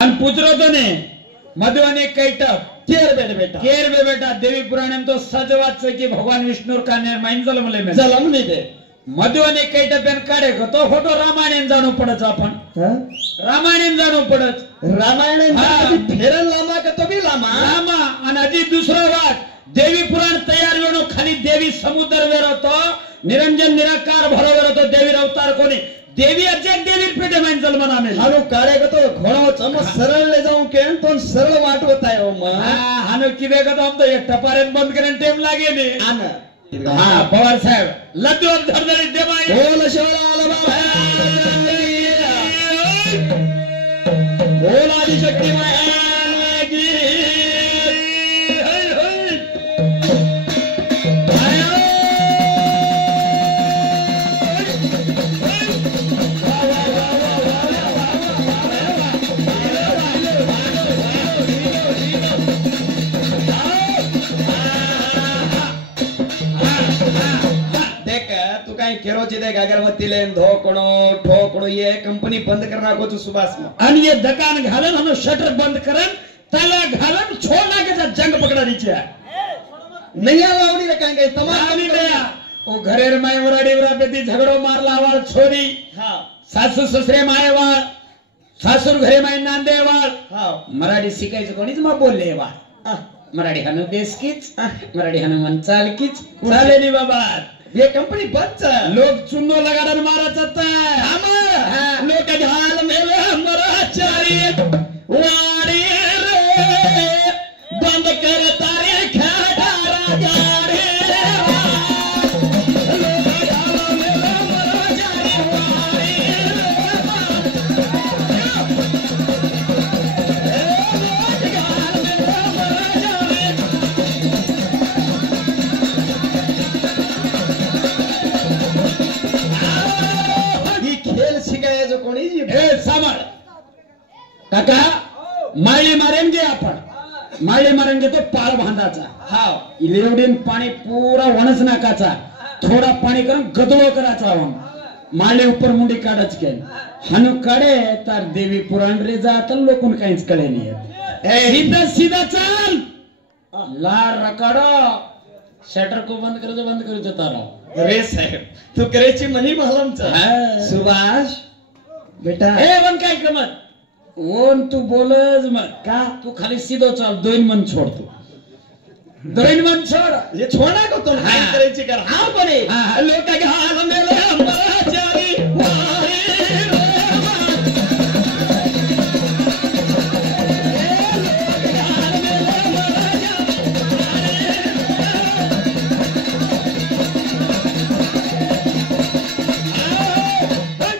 અને પૂછરો તો ને મધુવને કૈટક केर बे बेटा देवी पुराण तो सजवात છે કે ભગવાન વિષ્ણુ કાને માઈન જલમ લે મે જલમ ની દે મધુવને કૈટક બેન કાઢે તો ફોટો રામાયણ જાણો પડે છે આપણ રામાયણ જાણો પડે રામાયણ ફેરન લામા કે તો બી લામા અને હજી દૂસરો વાત देवी पुराण तयार वेणो खाली देवी समुद्र वेरो तो निरंजन निराकार भरो वेरो तो देवी अवतार कोणी देवी अजय देवी पेटे माइन जन्म नामे हानो काळे तो घोडो चम सरळ ले जाऊ केन तो सरळ वाट होताय ओ म हानो किदे का तो हम तो एक टपारेन बंद करेन टाइम लागे ने आना हां पवार साहेब लड्डू धरधरी दे माई बोल शिवलाल बाबा बोल आदि शक्ति माई अगरबत्ती लेन धोकणो ठोकणो ये कंपनी बंद करना को सुभाष में आणि ये दुकान घालन हम शटर बंद करन ताला घालन छोड़ना के जंग पकड़ा नीचे नहीं आवडी रखांगे तमाम नहीं गया ओ घरेर माय वराडी वराबेती झगड़ो मारला वाळ छोरी हां सासू ससरे मायवाळ सासूर घरे माय नांदेवाळ हां मराठी शिकायचं कोणीच मा बोलले वा मराठी हनु बेसकीच मराठी हनु मन चालकीच कुणाले नी बाबा ये कंपनी बच्चा लोग चुन्नो लगाडन मारा चत्ता हम लोग झाल मेले हमरा चारी वारी रे बंद कर तारे खाड़ा राजा रे लोग झाल मेले हमरा चारी वारी काका माळी मारेंगे आपण माळी मारेंगे तो पाळ बांधाचा हा इलेवडीन पाणी पूरा वणच नाकाचा थोड़ा पाणी करून गदळो कराचा माळे ऊपर मुंडी काढच के हनु काढे तर देवी पुराण रे जात लोकून काहीच कळे नाही सीधा सीधा चल ला रकाडो शटर को बंद करू तारा अरे साहेब तू करेची मनी मालमचा सुभाष बेटा ए वन काय कमत ओन तू बोलज मत का तू खाली सीधो चल दोन मन छोड़ तू दोन मन छोड़ ये छोड़ना को तुम हाय करायची कर हां बने लोका के हाल मेले हमरा चारी वारी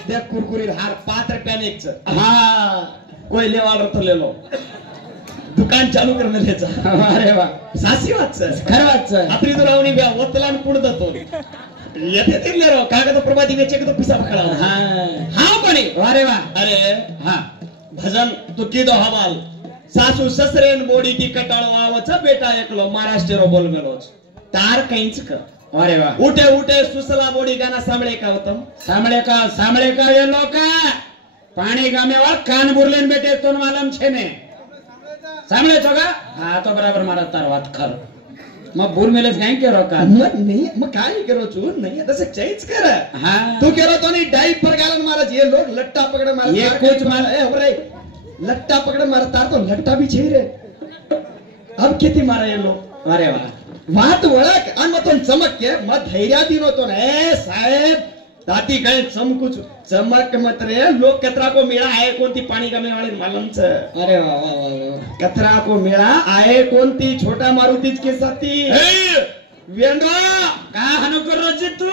त्या कुरकुरीत हार 5 रुपयाने एक हां कोई लेवाल तो ले लो दुकान चालू करने लेचा अरे वाह सासी वाच खरं वाच आपली तो रावणी ब्या वतलान पुढ जातो येते तिरले रो कागद प्रभाती वेचे तो पिसा पकड़ा हां कोणी अरे वाह अरे हां भजन तो कीदो हवाल सासू ससरेन बोडी की कटाळो आवचा बेटा एकलो महाराष्ट्र बोल मेलोच तार काहीच क अरे वाह उठे उठे सुसला बोडी गाना सांभळे का होतम सांभळे का ये लोका पाणी गामे वाळ कान बुरलेन बेटे तोन मालम छे ने सांभळे तो का हां तो बराबर मारा तार बात खर मग बुर मेलेच काय केरो का नाही मग काय करो चू नाही तसे चैच कर हां तू केरो तो नाही डाइप पर गालन महाराज ये लोग लट्टा पकड़ मार ये कुछ मार ए हमरे लट्टा पकड़ मार तार तो लट्टा भी छे रे अब किती मारा ये लोग अरे वाह वात वळक अन मग तो चमक के मग धैर्या दिनो तो ए साहेब ताती गए चमकुच चमक मत रे लोग कतरा को मेला आए कोणती पाणी गमे वाले मालमच अरे वाह वाह वाह कतरा को मेला आए कोणती छोटा मारुतीच के साथी वेंडवा का हनु करो जी तू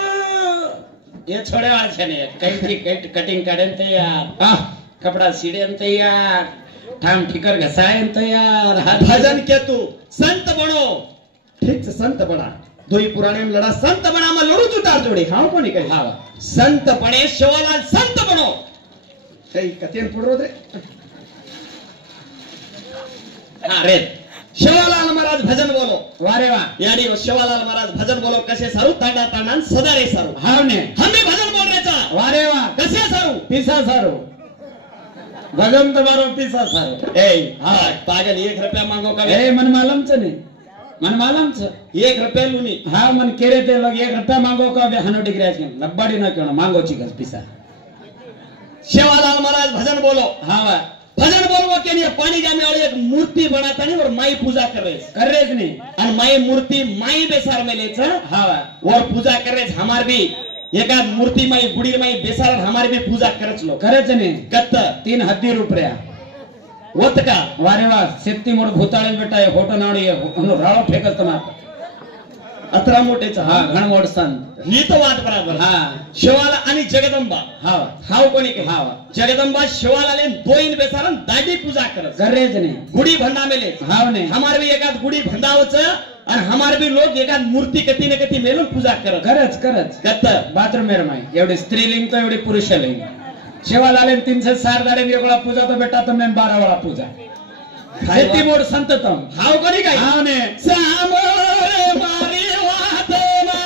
ये छोड़े वाला छे ने कई कटिंग काढन तयार कपड़ा सीड़न तयार ठाम ठिकर घसायन तयार भजन के तू संत बनो ठीक से संत बना दोई पुराणे में लड़ा संत बना में लड़ू जुटार जोड़ी हां कोणी कही हां संत बने शिवलाल संत बनो कई कतेन पुडरो दे हां रे शिवलाल महाराज भजन बोलो वारे वाह यानी शिवलाल महाराज भजन बोलो कसे सारू तांडा तांडा सदा रे सारू हां ने हमें भजन बोल रे चा वारे वाह कसे सारू पिसा सारू भजन तुम्हारो पीसा सारे ए पागल 1 रुपया मांगो का ए मन मालूम छ नहीं मन मालूम छ 1 रुपया लूनी हाँ मन केरे ते लोग 1 रुपया मांगो का बे 100 डिग्री आज लब्बाड़ी न क्यों मांगो चिकस पीसा सेवालाल महाराज भजन बोलो हाँ भजन बोलवा के लिए पानी जाने वाली एक मूर्ति बनाता नहीं और माई पूजा कर रहे नहीं और माई मूर्ति माई बेसार में ले हाँ और पूजा कर रहे हमार भी एक मूर्ति माई बुढ़ी माई बेसार हमारे भी पूजा करच लो करेच नहीं कत्त 3 हद्दी रुपया वत का वारे वा शेती मोड भूताळे बेटा है फोटो नाडी राळो फेकत मार अतरा मोठेच हा घण मोड संत ही तो बात बराबर हा शिवाला आणि जगदंबा हा हाव कोणी के हा जगदंबा शिवाला दोन बेसारन दादी पूजा करत करेच नहीं गुड़ी भंडा मेले हाव नहीं हमारे भी एकाद गुड़ी भंडावच और हमारे भी लोग एकाद मूर्ति कती न कती मेलून पूजा करत करच कत्त बाथरूम मेर माई एवढी स्त्रीलिंग तो एवढी पुरुषलिंग शिवालाले 360 दाडे वेगळा पूजा तो बेटा तुम्ही 12 वाला पूजा खेती मोड संततम हाव कोणी काय हाव ने सामोरे मारी वादना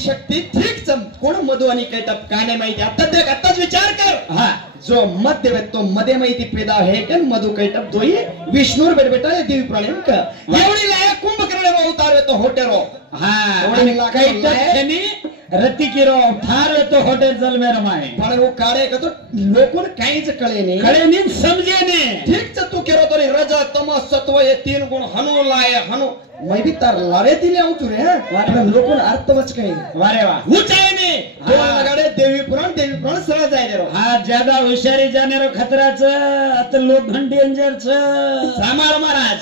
शक्ती ठीक कोण मधु आणि कैटप काय नाही माहिती आताच विचार कर हा जो मत देवे तो मध्ये माहिती पैदा है कन मधु कैटप दोई विष्णुर बेटा देवी प्राणी का एवढी लायक कुंभकर्ण अवतार तो होटेरो हा कैटप छनी रती किरो थार तो होटेल जल में रमाए पण वो काळे का तो लोकून काहीच कळे नहीं समझे ने ठीक छ तू केरो तरी रज तम सत्व ये 3 गुण हनु लाय हनु मैं भी तार लारे दिले आऊ तू रे वारे लोकून अर्थवच काही वारे वा ऊंचाई ने तो लगाडे देवी पुराण सरळ जाय रे हा ज्यादा हुशारी जाने रो खतराच अत लोक डेंजर छ सामार महाराज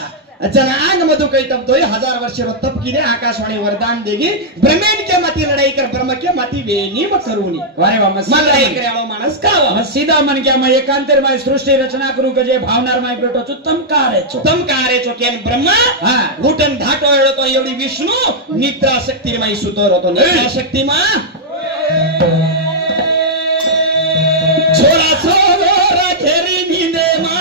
जनांग मधु कैटप तो 1000 वर्ष रो तप किने आकाशवाणी वरदान देगी ब्रह्मेन के माती लड़ाई कर ब्रह्म के माती वेनी करूनी वारे वा मत लड़ाई करे वालो मानस का मैं सीधा मन क्या मैं एकांतर में सृष्टि रचना करू के भावनार में बेटो छु तम कारे छो केन ब्रह्मा हां घुटन धाटो एवढो तो एवढी विष्णु निद्रा शक्ती में सुतो रहतो निद्रा शक्ती मा छोरा सोरा घेरी नींदे मा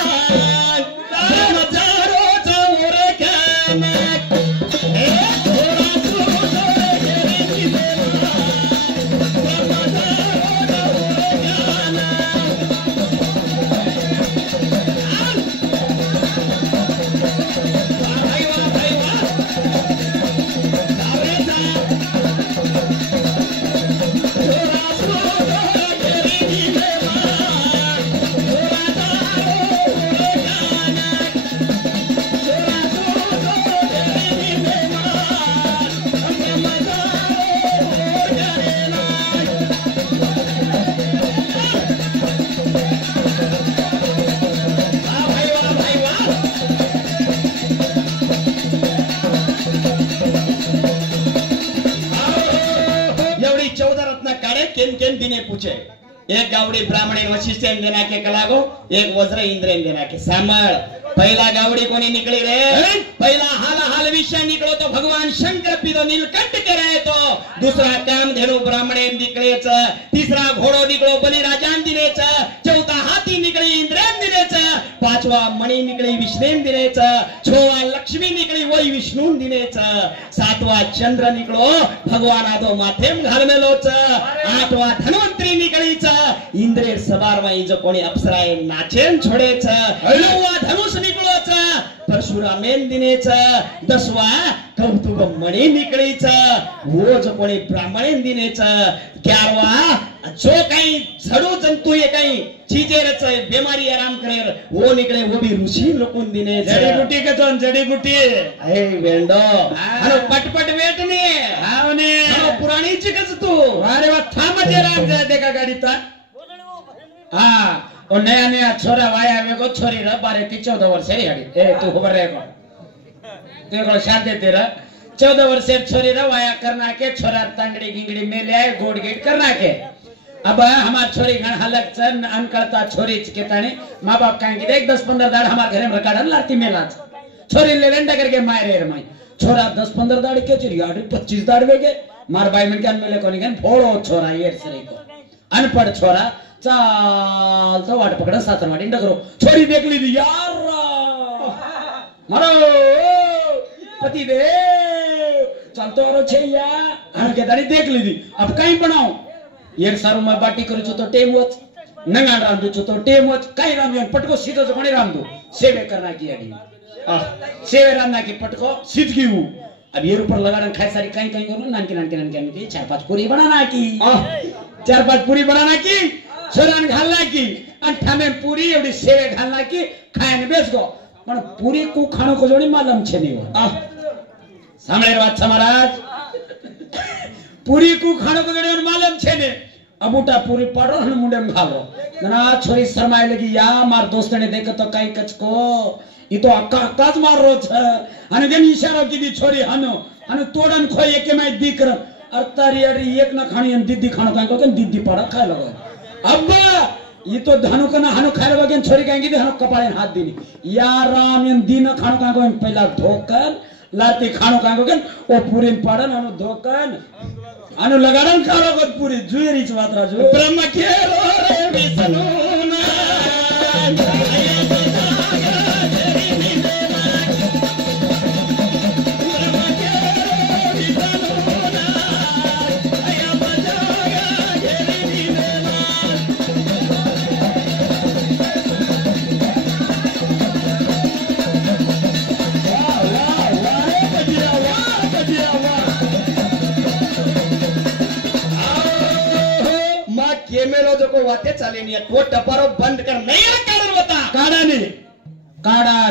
केन दिने पूछे एक गावड़ी ब्राह्मणी वशिष्ठेन देना के कलागो एक वज्र इंद्रेन देना के सांभळ पहिला गावड़ी कोणी निकली रे पहिला हाल विषय निकलो तो भगवान शंकर पिदो नीलकंठ के रहे तो दूसरा कामधेनु ब्राह्मणेन निकलेच तीसरा घोड़ो निकलो बलिराजान दिनेच चौथा हाथी निकली इंद्रेन दिनेच पांचवा मणि निकली विष्णुन दिनेच छवा लक्ष्मी निकली वही विष्णुन दिनेच सातवा चंद्र निकलो भगवान आदो माथेम घालमेलोच आठवा धन्वंतरी निकलीच इंद्रेर सवार में जो कोणी अप्सराए नाचेन छोडेच नववा धनुष निकलोच परशुरामेन दिनेच दसवा कौतुक मणि निकलीच वो जो कोणी ब्राह्मणेन दिनेच 11वा जो काही झडू जंतु ये काही चीजे रच बीमारी आराम करे वो निकले वो भी ऋषि लोकून दिने जड़ी बूटी के तो जड़ी बूटी ए वेंडो अरे पटपट वेटने हावने अरे पुराणी चिकच तू अरे वा थांब जे राम जाय देखा गाड़ी ता हां और नया छोरा वाया वेगो छोरी र बारे 14 वर्ष रे गाड़ी ए तू खबर रे को देखो शादी तेरा 14 वर्ष छोरी र वाया करना के छोरा तांगड़ी गिंगड़ी में ले आए गोड गेट करना के अब हमार छोरी घण हलक चन अनकड़ता छोरी के तानी मां बाप कहेंगे देख 10-15 दाड़ हमार घरे में काढन लाती मेला छोरी ले लेंडा करके मारे रे माई छोरा 10-15 दाड़ के चिड़िया 25 दाड़ वेगे मार भाई में क्या मेले कोनी क्या फोड़ो छोरा ये सरे को अनपढ़ छोरा चाल तो वाट पकड़ा सातर वाटी डगरो छोरी देख ली थी यार मारो पति दे चल तो और छैया हन के दाड़ी देख ली थी अब कहीं बनाओ ये सारू में बाटी करू छो तो टेम वच नंगा रांधू छो तो टेम वच कहीं रांधू पटको सीधो तो कोणी रांधू सेवे करना की अड़ी सेवे रांधना की पटको सीध की हूं अब ये ऊपर लगाना खाई सारी कहीं कहीं करो नानकी 4-5 पूरी बनाना की 4-5 पूरी बनाना की छोरान घालना की अंठाने पूरी एवढी सेवे घालना की खायने बेस गो पण पूरी को खाणो को जोडी मालम छे नहीं हो सामने बात महाराज पूरी को खाणो को जोडी मालम छे ने अबूटा पूरी पाडो ने मुंडे में खालो जना छोरी शर्माए लगी या मार दोस्त ने देखे तो कई कचको ई तो अक्का मार रो छ અને જેની ઈશારો કીધી છોરી હાનો અને તોડન ખોઈ એકે મે દીકર અરતારી અરી એક ના ખાણી અને દીદી ખાણો કાંઈ કે દીદી પાડા ખાય લગો अब्बा ये तो धानु कना हानु खाए लगे छोरी कहेंगी हानु कपाळे हाथ दीनी या राम इन दिन खाणो कांगो पहला धोकन लाती खाणो कांगो के ओ पूरी पाडन हानु धोकन हानु लगाडन खारो को पूरी जुएरीच वात राजू ब्रह्म के रो रे विष्णु ना वाते चाले नहीं तो टपारो बंद कर नहीं कारण होता काड़ा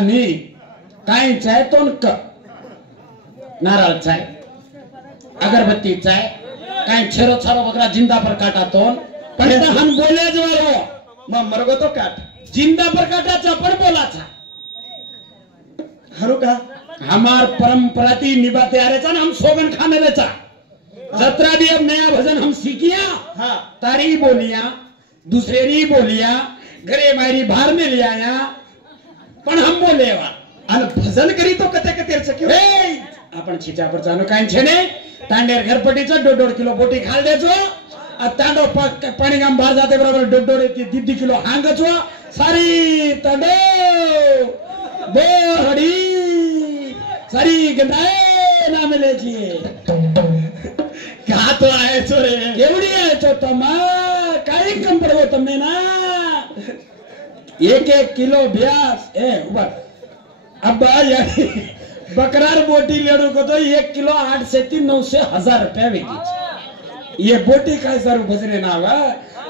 नहीं काई चाहे तो क नारळ चाहे अगरबत्ती चाहे काई छेरो छारो बकरा जिंदा पर काटा तो पण हम बोले जवारो म मरगो तो काट जिंदा पर काटाचा पण बोलाचा हरो का हमार परंपरा ती निभाते आ रहे हम सोगन खाने लेचा जत्रा भी अब नया भजन हम सीखिया हाँ तारी बोलिया दूसरेरी बोलिया घरे मारी बाहर में ले आया पण हम बोले वा अन भजन करी तो कते कते सक्यो ए आपण छीचा पर चानो काई छे ने तांडेर घरपटीचं 1.5 किलो बोटी खाल देजो आ तांडो पाणी गाम बाहर जाते बरोबर 1.5 किलो हांगचो सारी तांडो बोहडी सारी गंधाए ना मिले जी क्या तो आए छोरे एवढी आहे तो तमा काही कम पडवो तमने ना 1-1 किलो ब्यास ए उबर अब्बा यानी बकरार बोटी लेडो को तो 1 किलो 8 से 9 से 1000 रुपया वेगी ये बोटी काय सारू भजने ना वा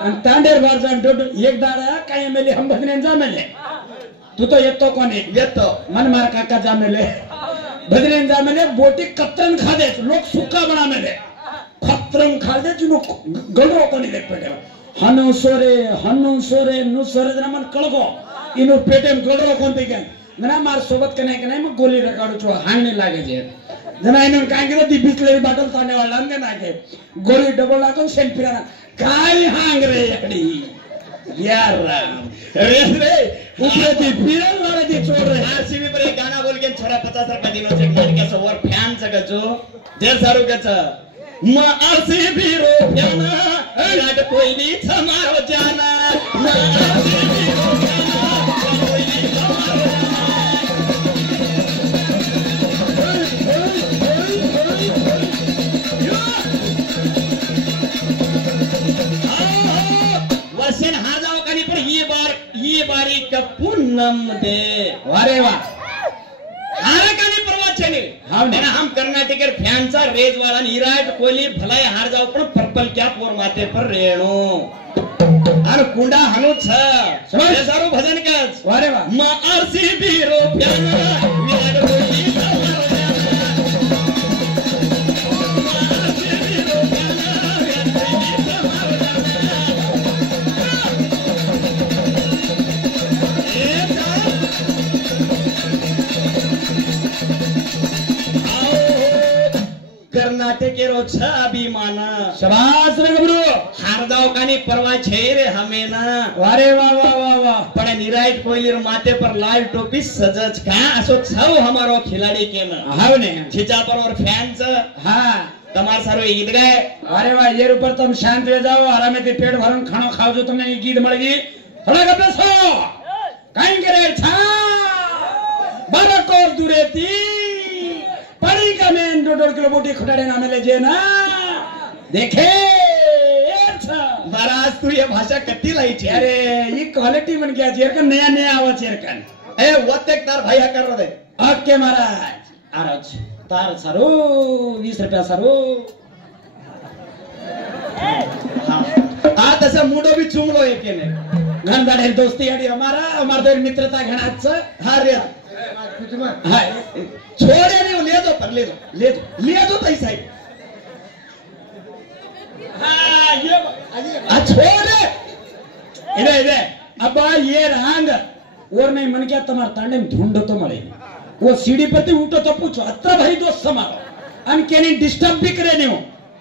आणि तांडेर बार जान एक दाडा काय मेले हम भजने जा मेले तू तो येतो कोणी येतो मन मार काका जा मेले भजने जा मेले बोटी कत्तन खा दे लोक सुक्का बना मेले खत्रम खा दे जिनो गळरो कोणी देख पेटे हनु सोरे नु सोरे जना मन कळगो इनु पेटेम गळरो कोणते के जना मार सोबत के नाही मग गोली रगाडू छो हांगने लागे जे जना इनु काय केलो ती बिस्लेरी बॉटल ताने वाला ने नाके गोली डबल लागो सेन पिराना काय हांग रे एकडी यार रे ऊपर ती पिरन मारे ती छोड़ रे आरसीबी पर एक गाना बोल के छोरा 50 रुपया दिनो से के सवर फैन सगजो देर सारू गच म आरसीबी रो फैना याद कोई नहीं समारो जाना म आरसीबी रो फैना कोई नहीं समारो वसन हार जाओ कनी पर ये बारी का पूनम दे वारे वाह हार कनी परवा चले हम कर्नाटकेर फॅनचा रेज वाला विराट कोहली भलाई हार जाओ पण पर्पल क्या पोर माते पर रेणो अरे कुंडा हनु छ सारो भजन का वारे वाह म RCB row fan Virat Kohli कर्नाटकेरो छ अभिमान शाबाश रे गबरू हार जाओ कानी परवा छे रे हमें ना अरे वाह वाह वाह वाह पण निराइट कोहलीर माथे पर लाल टोपी सजज का असो छौ हमारो खिलाड़ी के ना हाव ने छीचा पर और फैंस हाँ તમાર સારો ઈદ ગए अरे वाह ये ऊपर तुम शांत रह जाओ आराम से पेट भरन खाना खाओ जो तुमने गीत मळगी थोड़ा गप्पे सो काई करे छा बारको दुरेती पड़ी का में 2.5 किलो बोटी खटाड़े नामे ले जे ना देखे अच्छा महाराज तू ये भाषा कत्ती लाई छे अरे ये क्वालिटी बन गया जेरकन नया नया आवा जेरकन ए वतेक तार भाई कर दे ओके महाराज आराज तार सारो 20 रुपया सारो हां आ तसा मुडो भी चुमलो एकेने घनदाडे दोस्ती आडी हमारा तो मित्रता घणाच हां रे हाय छोड़े नहीं ले दो पर ले दो पैसा ही हाँ ये आ छोड़े इधे अब ये रंग और नहीं मन क्या तुम्हारे तांडे में ढूंढो तो मरे वो सीढ़ी पर उठो तो पूछो अत्र भाई दोस्त समारो अन केनी डिस्टर्ब भी करे नहीं हो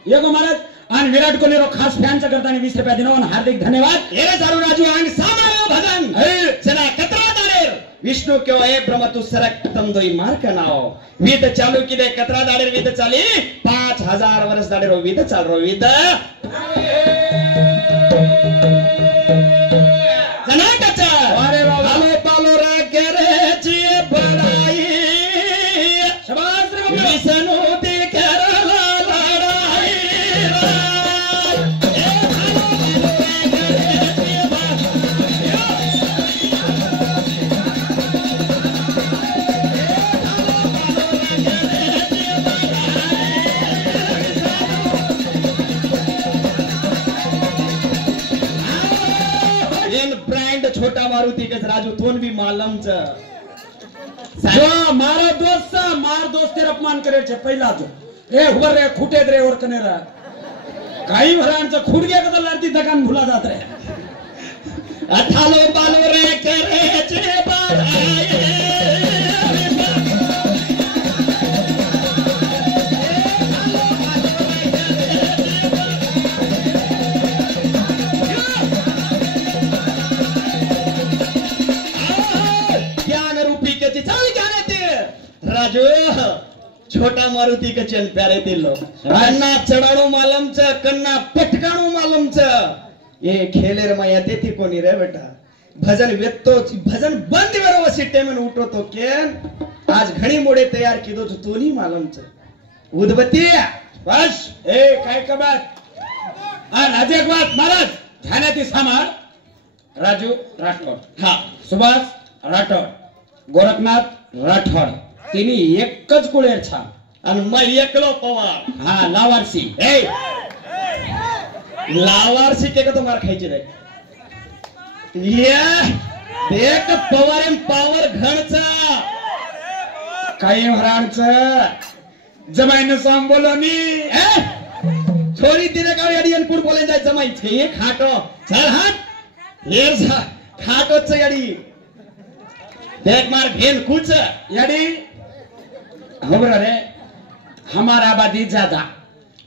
ये को महाराज अन विराट कोहली रो खास फैन से करता 20 रुपया दिनो हार्दिक धन्यवाद एरे सारू राजू अंग सामने भजन चला कतरा दाडेर विष्णु क्यों ए ब्रह्म तू सरक तम दोई मार का नाओ वीत चालू किदे कतरा दाडेर वीत चाली 5000 वर्ष दाडेर वीत चाल रो वीत जना कचा अरे बाबा हालो पालो रे करे ची बड़ाई शाबाश रे विष्णु दी करला लड़ाई छोटा मारुती के राजू तोन भी मालम छ जो मारो दोस्त मार दोस्त तेरा अपमान करे छे पहिला जो ए हुबर रे खुटे रे और कने रा काही भरान से खुट गया कदा लड़ती दुकान भुला जात रे अठालो बालो रे करे छे बधाई राजू छोटा मारुती के चल प्यारे दिलो कन्ना चढाणू मालम छ कन्ना पटकाणू मालम छ ये खेलेर माया देती कोणी रे बेटा भजन वेत्तो भजन बंद करो वसी टेमन उठो तो केन आज घणी मोडे तयार कीधो छ तोनी मालम छ उदबत्ती बस ए काय कबात आणि आज एक बात महाराज ठाण्याती सामार राजू राठोड हा सुभाष राठोड गोरखनाथ राठोड तिनी एकच कुळेर छा आणि मग एकलो पवार हा लावारसी ए लावारसी के तो मार खायची रे ये देख पवार पावर घणचा काही हरांच जमाईन सांग बोलो नी छोरी तिने का याडी अनपुर बोले जाय जमाई छे ये खाटो चल हात हेर जा खाटोच याडी देख मार भेन कुछ याडी होबर रे हमारा आबादी ज्यादा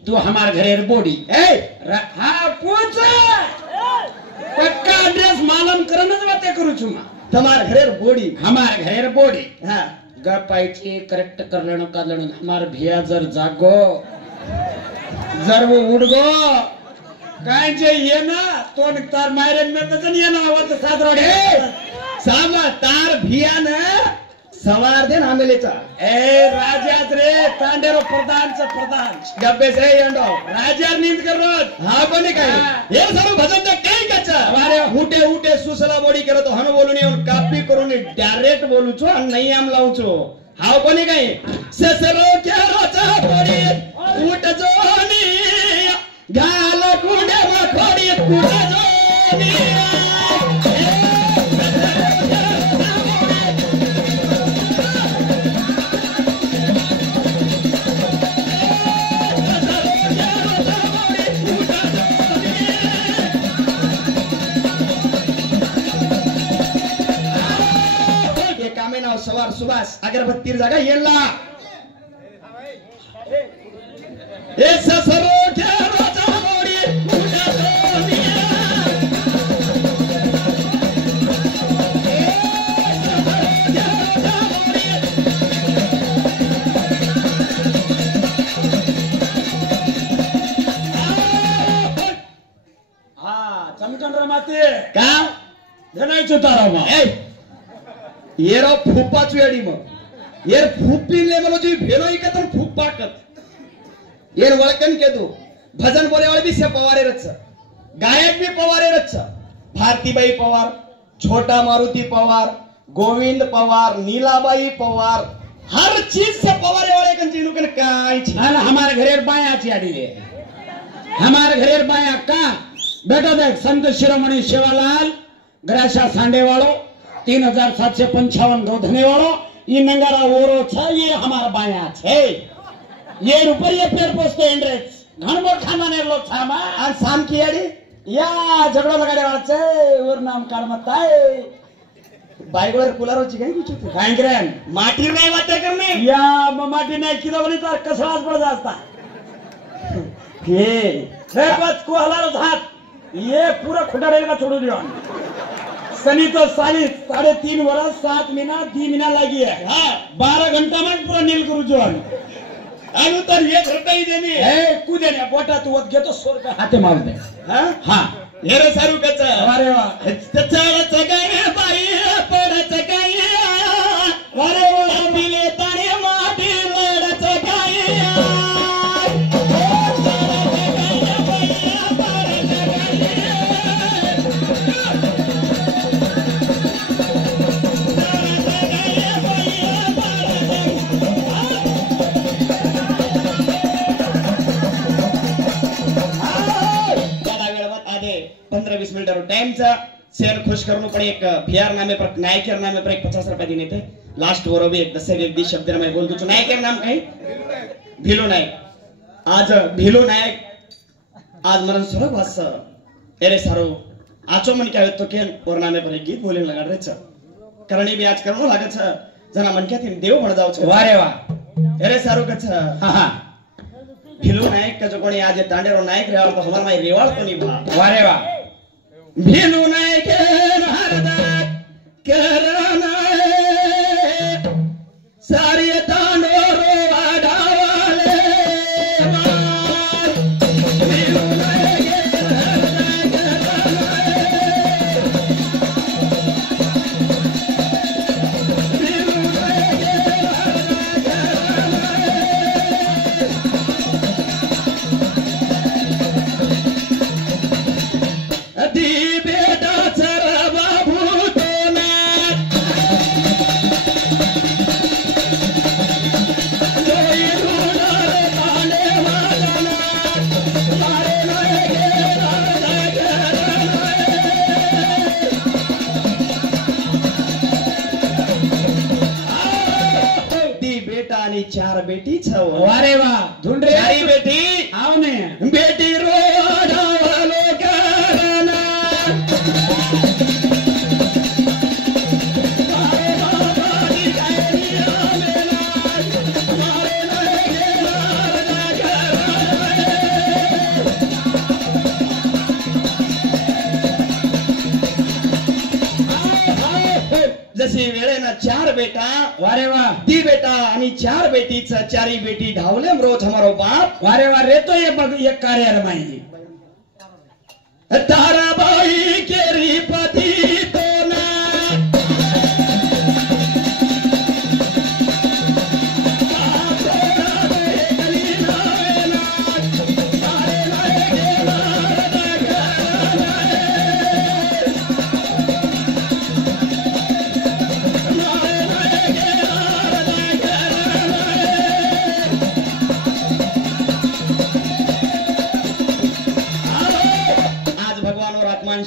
तू हमार घरेर बोडी ए हा पूछ पक्का एड्रेस मालूम करनच बाते करू छुमा तमार घरेर बोडी हमार घरेर बोडी हा गपायची करेक्ट करलेणो कादलेणो हमार भिया जर जागो जर वो उडगो काय जे ये ना तो तार मायरन में नजन ये ना आवत सादरोडे सामा तार भिया ना सवार दे नामेलेचा ए राजात रे तांडेरो प्रधान गब्बे से यंडो राजा नींद करत हा कोणी काय हे सर्व भजन ते काही कचा अरे उठे उठे सुसला बोडी करत तो हन बोलून येऊन कापी करून डायरेक्ट बोलू छो आणि नाही आम लावू छो हाव कोणी काय ससरो केरोचा बोडी उठ जोनी घाल कुंडे मखोडी कुठ जोनी सवार सुभाष अगरबत्तीर जागा येला ए ससरो केरो जामोडी मुंडा सोनिया चमकन रमाते का धनायचो तारामा ए येरो फुप्पाच वेडी मग येर फुप्पीले मला जी भेलो इकतर फुप पाकत येर वळकन केदो भजन बोले वाले भी से पवारे रच गायक भी पवारे रच भारतीबाई पवार छोटा मारुति पवार गोविंद पवार नीलाबाई पवार हर चीज से पवारे वाले कन जीनु कन काय छी हाल हमारे घरेर बाया चियाडी रे हमारे घरेर बाया का बेटा देख संत शिरोमणि सेवालाल ग्राशा सांडे वालो 3755 गोधने वालो ये नंगारा ओरो छ ये हमारा बाया छे ये ऊपर ये पेड़ पोस्ते एंड्रेस घणमो खाना ने लोग छामा आणि साम कियाडी या झगड़ा लगाडे वाला छे और नाम काढ मत आहे बायगोळर कुलारोची काय कुछ काय ग्रॅन माटी नाही वाटे करणे या माटी नाही किलो बनी तर कसलाच पड जास्ता हे बस को हलारो हाथ ये पूरा खुटा रहेगा छोड़ दियो सनी तो साली 3.5 वर्ष 7 महीना 2 महीना लगी है हाँ 12 घंटा में पूरा नील करू जो अनु तर ये घंटा ही देनी है कूदे ने बोटा तू वत घेतो 100 रुपये हाते मार दे हाँ हे रे सारू कच अरे वाह चचाळच गाय बाई पडच गाय अरे वाह पिले ताणे माटी लडच गाय टाइम चा शेयर खुश करनो पड़े एक फियार नामे पर नायकर नामे पर एक 50 रुपए देने थे लास्ट वरो भी एक 10 एक 20 शब्द में बोल दो नायकर नाम कहीं भिलो नायक आज भिलो नायक आज मरण सुरग वास एरे सारो आचो मन क्या तो के और नामे पर एक गीत बोले लगा रे छ करणी भी आज करनो लागे छ जना मन क्या थी देव बन जाओ छ वारे वाह एरे सारो कछ हां हां भिलो नायक का जो कोणी आज तांडेरो नायक रेवाल तो हमार माई रेवाल तो नहीं भा वारे वाह भिलू नायक हरदात करना सारी तांडोरो वाडावाले भिलू नायक चार बेटी छ वारे वाह ढूंढ रे चारी बेटी आओ ने बेटी रोडावालो करना जशी वेळेनं चार बेटा वारे वाह ती बेटा आणि चार बेटीच चारी बेटी धावले रोज हमारो बाप वारे वाह रे तो ये बग ये कार्य रमाई ताराबाई केरी पति तो ना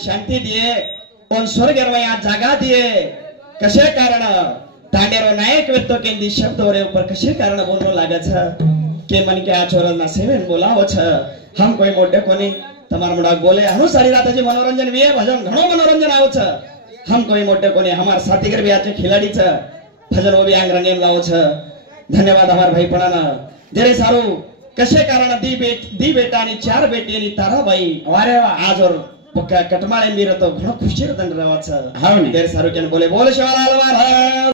शांति दिए और स्वर्ग आज जागा दिए कशे कारण तांडेरो नायक व्यक्तो के शब्द और ऊपर कशे कारण बोलनो लागे छ के मन के आ छोरल ना सेवन बोलावो छ हम कोई मोटे कोनी तमार मुडाक बोले हनु सारी रात जी मनोरंजन भी है भजन घणो मनोरंजन आवो छ हम कोई मोटे कोनी हमार साथीगर भी आज खिलाड़ी छ भजन वो भी आंग रंगेम लावो छ धन्यवाद हमार भाई पणाना जरे सारू कसे कारण दी बेटा आणि 4 बेटी आणि ताराबाई अरे वा आज और कटमाळे मीर तो घणो खुशी रतन रवाच हाव नी जरे सारू केन बोले बोल शिवालाल महाराज